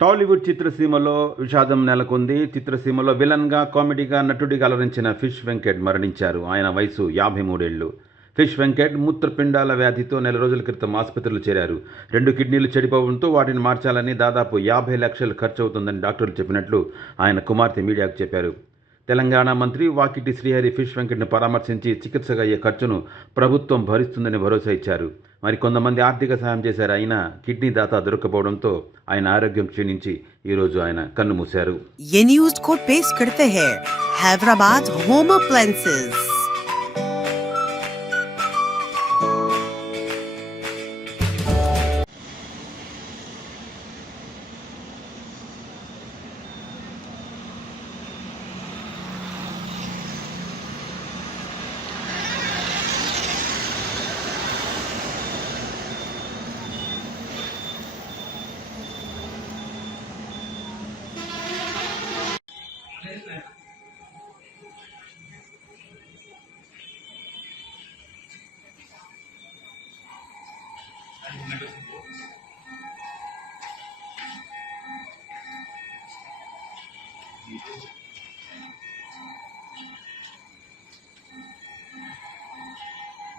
టాలీవుడ్ చిత్రసీమలో విషాదం నెలకొంది. చిత్రసీమలో విలన్గా, కామెడీగా, నటుడిగా అలరించిన ఫిష్ వెంకట్ మరణించారు. ఆయన వయసు 53 ఏళ్లు. ఫిష్ వెంకట్ మూత్రపిండాల వ్యాధితో నెల రోజుల క్రితం ఆసుపత్రిలో చేరారు. 2 కిడ్నీలు చెడిపోవడంతో వాటిని మార్చాలని దాదాపు 50 లక్షలు ఖర్చవుతుందని డాక్టర్లు చెప్పినట్లు ఆయన కుమార్తె మీడియాకు చెప్పారు. తెలంగాణ మంత్రి వాకిటి శ్రీహరి ఫిష్ వెంకట్ను పరామర్శించి చికిత్సకు అయ్యే ఖర్చును ప్రభుత్వం భరిస్తుందని భరోసా ఇచ్చారు. మరికొంతమంది ఆర్థిక సహాయం చేశారు. అయినా కిడ్నీ దాత దొరక్కపోవడంతో ఆయన ఆరోగ్యం క్షీణించి ఈరోజు ఆయన కన్నుమూశారు. ये न्यूज को पेश करते हैं हैदराबाद होम अप्लायंसेज।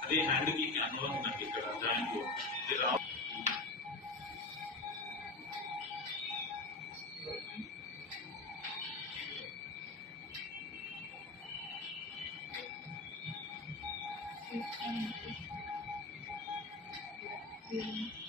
అదే హ్యాండ్కి అనుభవం ఉందండి ఇక్కడ జాయింట్ Thank you.